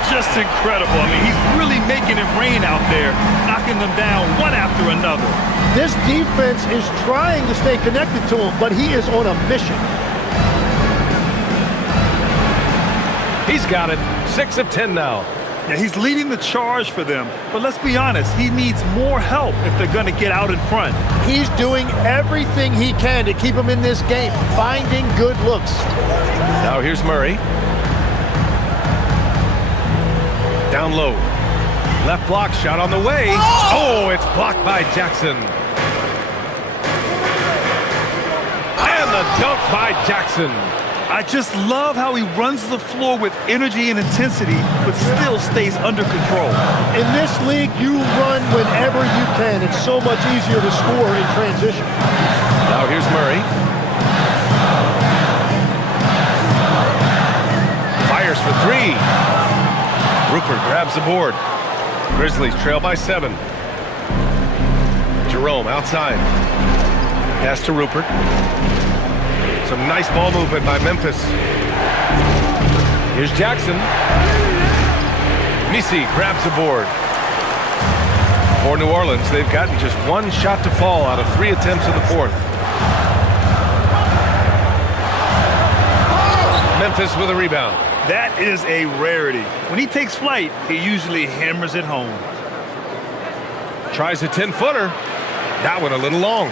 Just incredible. I mean, he's really making it rain out there, knocking them down one after another. This defense is trying to stay connected to him, but he is on a mission. He's got it. 6 of 10 now. Yeah, he's leading the charge for them. But let's be honest, he needs more help if they're going to get out in front. He's doing everything he can to keep him in this game, finding good looks. Now here's Murray. Down low. Left block shot on the way. Oh, it's blocked by Jackson. And the Dunk by Jackson. I just love how he runs the floor with energy and intensity, but still stays under control. In this league, you run whenever you can. It's so much easier to score in transition. Now here's Murray. Fires for three. Rupert grabs the board. Grizzlies trail by 7. Jerome outside. Pass to Rupert. Some nice ball movement by Memphis. Here's Jackson. Misi grabs the board. For New Orleans, they've gotten just 1 shot to fall out of 3 attempts in the 4th. Memphis with a rebound. That is a rarity. When he takes flight, he usually hammers it home. Tries a 10-footer. That one a little long.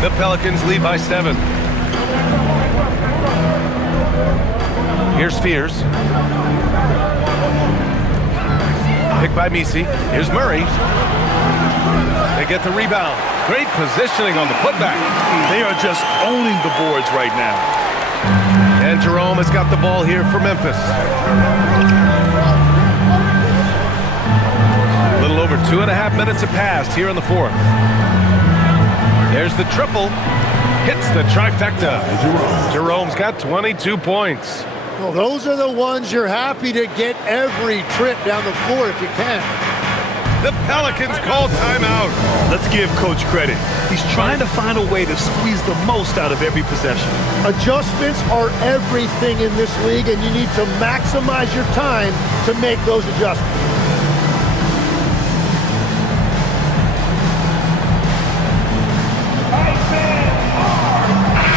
The Pelicans lead by 7. Here's Fears. Picked by Misi. Here's Murray. They get the rebound. Great positioning on the putback. They are just owning the boards right now. And Jerome has got the ball here for Memphis. A little over 2.5 minutes have passed here in the 4th. There's the triple. Hits the trifecta. Jerome's got 22 points. Well, those are the ones you're happy to get every trip down the floor if you can. The Pelicans call timeout. Let's give Coach credit. He's trying to find a way to squeeze the most out of every possession. Adjustments are everything in this league, and you need to maximize your time to make those adjustments.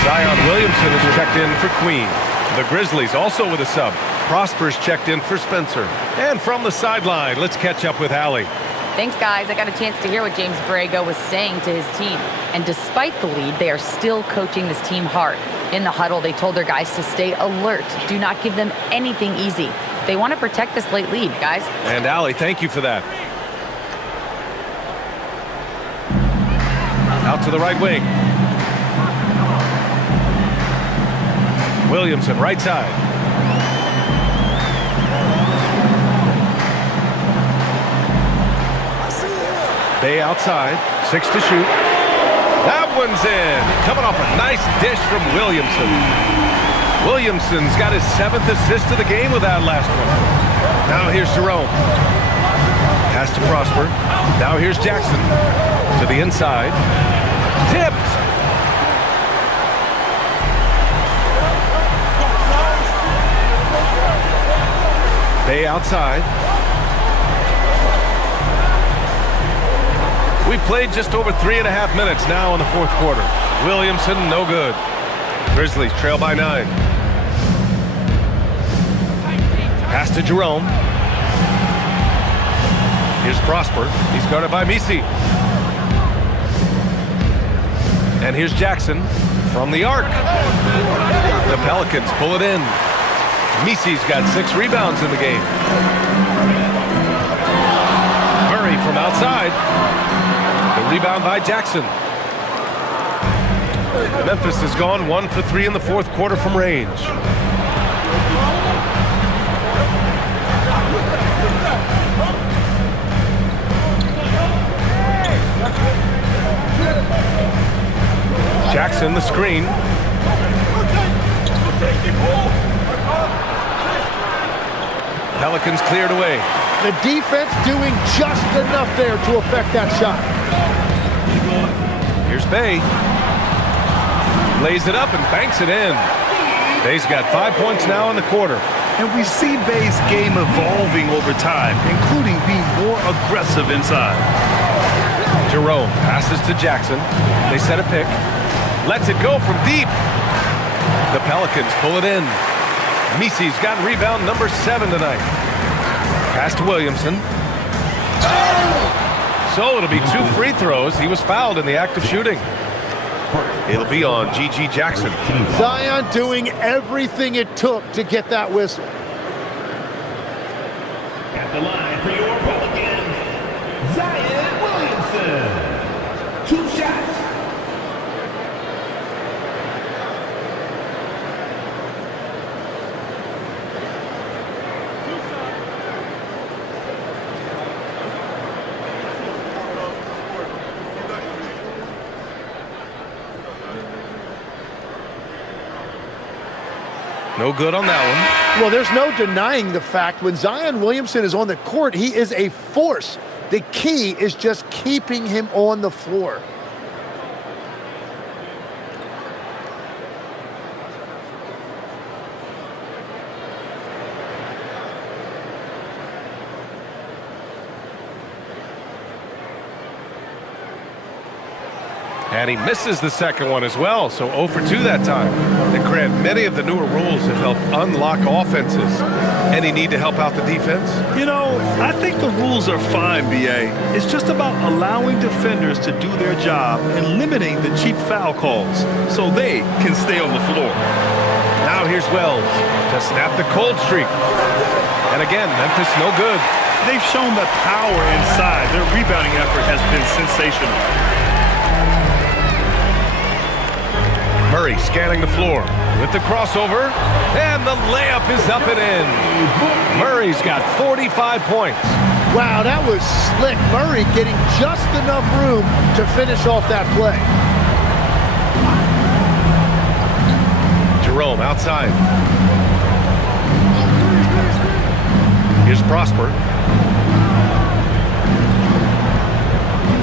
Zion Williamson is checked in for Queen. The Grizzlies also with a sub. Prosper's checked in for Spencer. And from the sideline, let's catch up with Allie. Thanks, guys. I got a chance to hear what James Borrego was saying to his team. And despite the lead, they are still coaching this team hard. In the huddle, they told their guys to stay alert. Do not give them anything easy. They want to protect this late lead, guys. And Allie, thank you for that. Out to the right wing. Williamson, right side. Bay outside, 6 to shoot. That one's in. Coming off a nice dish from Williamson. Williamson's got his 7th assist of the game with that last one. Now here's Jerome. Pass to Prosper. Now here's Jackson. To the inside. Tipped. Bay outside. We've played just over 3.5 minutes now in the 4th quarter. Williamson, no good. Grizzlies trail by 9. Pass to Jerome. Here's Prosper. He's guarded by Misi. And here's Jackson from the arc. The Pelicans pull it in. Misi's got 6 rebounds in the game. Murray from outside. The rebound by Jackson. Memphis has gone 1 for 3 in the 4th quarter from range. Jackson, the screen. Pelicans cleared away. The defense doing just enough there to affect that shot. Here's Bay. Lays it up and banks it in. Bay's got 5 points now in the quarter. And we see Bay's game evolving over time, including being more aggressive inside. Jerome passes to Jackson. They set a pick. Lets it go from deep. The Pelicans pull it in. Misi's got rebound number 7 tonight. Pass to Williamson. So it'll be 2 free throws. He was fouled in the act of shooting. It'll be on G.G. Jackson. Zion doing everything it took to get that whistle. At the line for your Pelicans, Zion Williamson. 2 shots. No good on that one. Well, there's no denying the fact when Zion Williamson is on the court, he is a force. The key is just keeping him on the floor. And he misses the second one as well, so 0 for 2 that time. And Grant, many of the newer rules have helped unlock offenses. Any need to help out the defense? You know, I think the rules are fine, B.A. It's just about allowing defenders to do their job and limiting the cheap foul calls so they can stay on the floor. Now here's Wells to snap the cold streak. And again, Memphis no good. They've shown that power inside. Their rebounding effort has been sensational. Murray scanning the floor with the crossover, and the layup is up and in. Murray's got 45 points. Wow, that was slick. Murray getting just enough room to finish off that play. Jerome outside. Here's Prosper.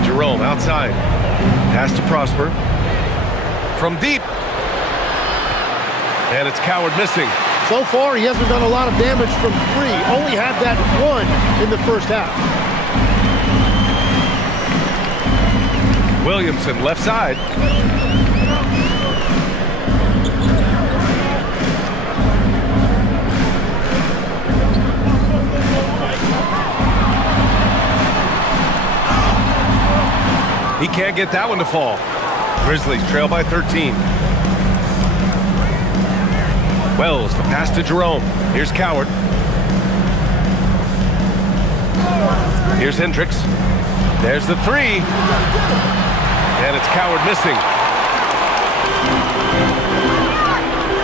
Jerome outside. Pass to Prosper. From deep. And it's Coward missing. So far, he hasn't done a lot of damage from three. Only had that one in the first half. Williamson left side. He can't get that one to fall. Grizzlies trail by 13. Wells, the pass to Jerome. Here's Coward. Here's Hendricks. There's the three. And it's Coward missing.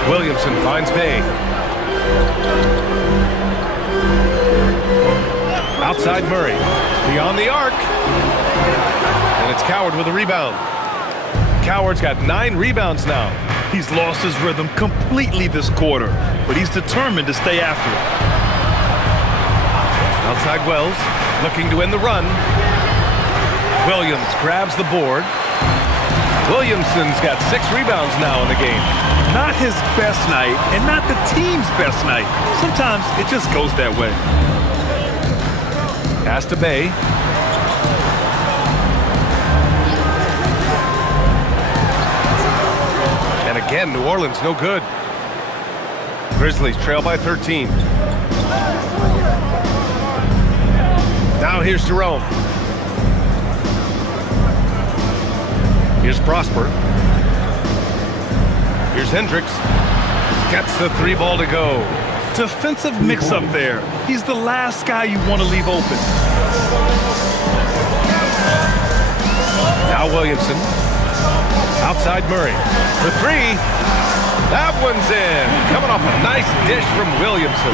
Williamson finds Bay. Outside Murray. Beyond the arc. And it's Coward with a rebound. Coward's got 9 rebounds now. He's lost his rhythm completely this quarter, but he's determined to stay after it. Outside Wells, looking to end the run. Williams grabs the board. Williamson's got 6 rebounds now in the game. Not his best night, and not the team's best night. Sometimes it just goes that way. Pass to Bay. And again, New Orleans no good. Grizzlies trail by 13. Now here's Jerome. Here's Prosper. Here's Hendricks. Gets the 3 ball to go. Defensive mix-up there. He's the last guy you want to leave open. Now Williamson. Outside Murray. For 3. That one's in. Coming off a nice dish from Williamson.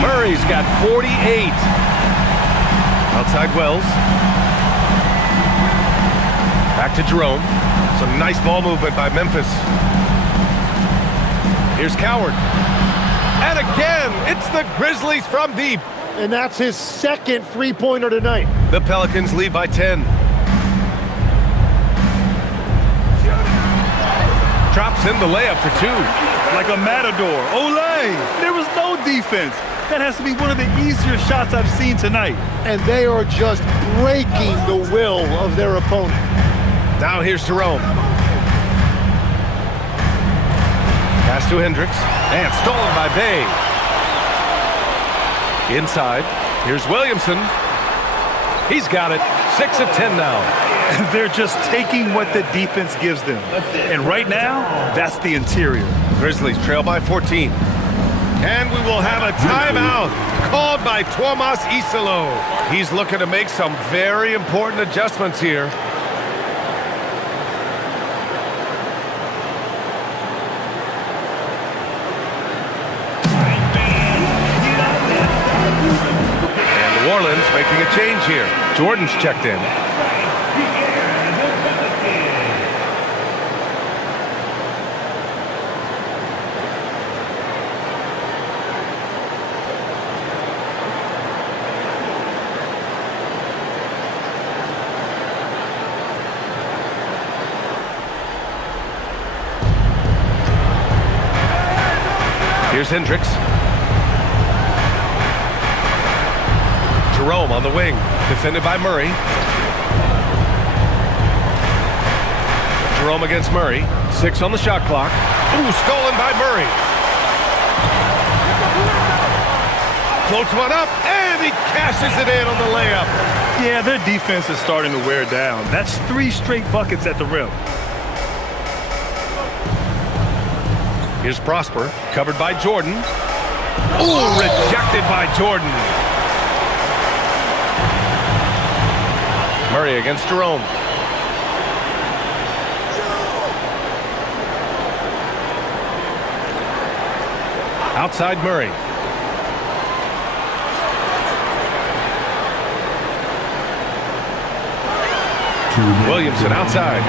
Murray's got 48. Outside Wells. Back to Jerome. Some nice ball movement by Memphis. Here's Coward. And again, it's the Grizzlies from deep. And that's his second three-pointer tonight. The Pelicans lead by 10. Drops in the layup for 2. Like a matador. Olay! There was no defense. That has to be one of the easier shots I've seen tonight. And they are just breaking the will of their opponent. Now here's Jerome. Pass to Hendricks. And stolen by Bay. Inside. Here's Williamson. He's got it. 6 of 10 now. They're just taking what the defense gives them. And right now, that's the interior. Grizzlies trail by 14. And we will have a timeout called by Tomas Isalo. He's looking to make some very important adjustments here. And New Orleans making a change here. Jordan's checked in. Here's Hendricks. Jerome on the wing, defended by Murray. Jerome against Murray. 6 on the shot clock. Ooh, stolen by Murray. Floats one up, and he cashes it in on the layup. Yeah, their defense is starting to wear down. That's 3 straight buckets at the rim. Here's Prosper, covered by Jordan. Ooh, rejected by Jordan. Murray against Jerome. Outside Murray. Williamson outside.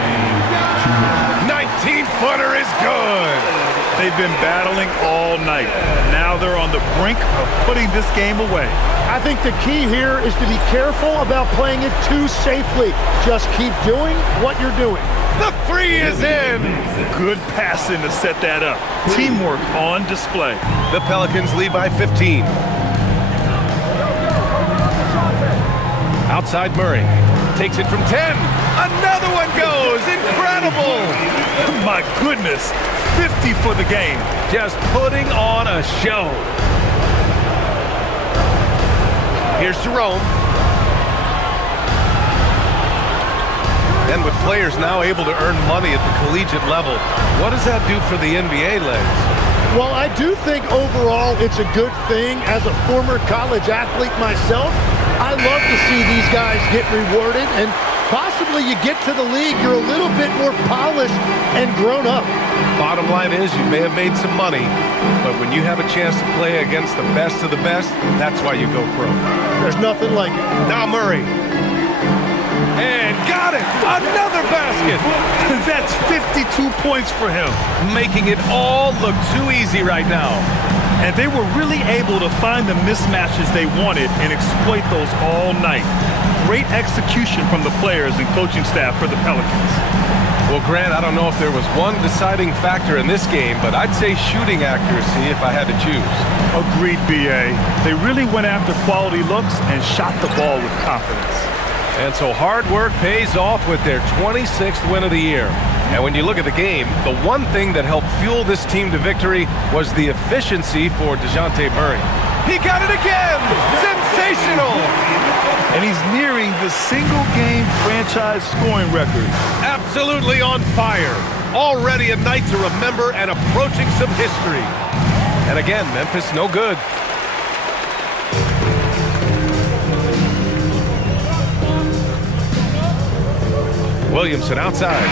19-footer is good. They've been battling all night. Now they're on the brink of putting this game away. I think the key here is to be careful about playing it too safely. Just keep doing what you're doing. The 3 is in. Good passing to set that up. Teamwork on display. The Pelicans lead by 15. Outside Murray. Takes it from 10. Another one goes. Incredible. My goodness. 50 for the game. Just putting on a show. Here's Jerome. And with players now able to earn money at the collegiate level, what does that do for the NBA legs? Well, I do think overall it's a good thing. As a former college athlete myself, I love to see these guys get rewarded, and possibly you get to the league, you're a little bit more polished and grown up. Bottom line is you may have made some money, but when you have a chance to play against the best of the best, that's why you go pro. There's nothing like it. Now Murray. And got it! Another basket! That's 52 points for him. Making it all look too easy right now. And they were really able to find the mismatches they wanted and exploit those all night. Great execution from the players and coaching staff for the Pelicans. Well, Grant, I don't know if there was one deciding factor in this game, but I'd say shooting accuracy if I had to choose. Agreed, B.A. They really went after quality looks and shot the ball with confidence. And so hard work pays off with their 26th win of the year. And when you look at the game, the one thing that helped fuel this team to victory was the efficiency for DeJounte Murray. He got it again! Sensational! And he's nearing the single-game franchise scoring record. Absolutely on fire. Already a night to remember and approaching some history. And again, Memphis no good. Williamson outside.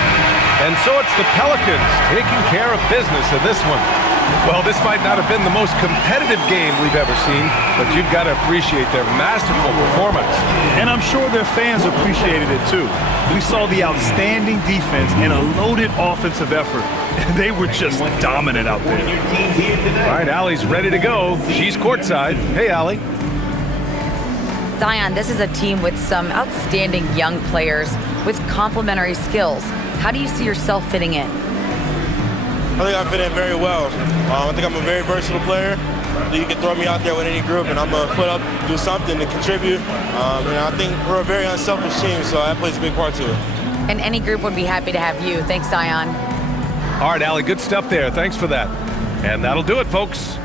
And so it's the Pelicans taking care of business in this one. Well, this might not have been the most competitive game we've ever seen, but you've got to appreciate their masterful performance. And I'm sure their fans appreciated it too. We saw the outstanding defense and a loaded offensive effort. They were just dominant out there. All right, Allie's ready to go. She's courtside. Hey, Allie. Zion, this is a team with some outstanding young players with complementary skills. How do you see yourself fitting in? I think I fit in very well. I think I'm a very versatile player. You can throw me out there with any group, and I'm going to put up, do something to contribute. And I think we're a very unselfish team, so that plays a big part to it. And any group would be happy to have you. Thanks, Zion. All right, Allie, good stuff there. Thanks for that. And that'll do it, folks.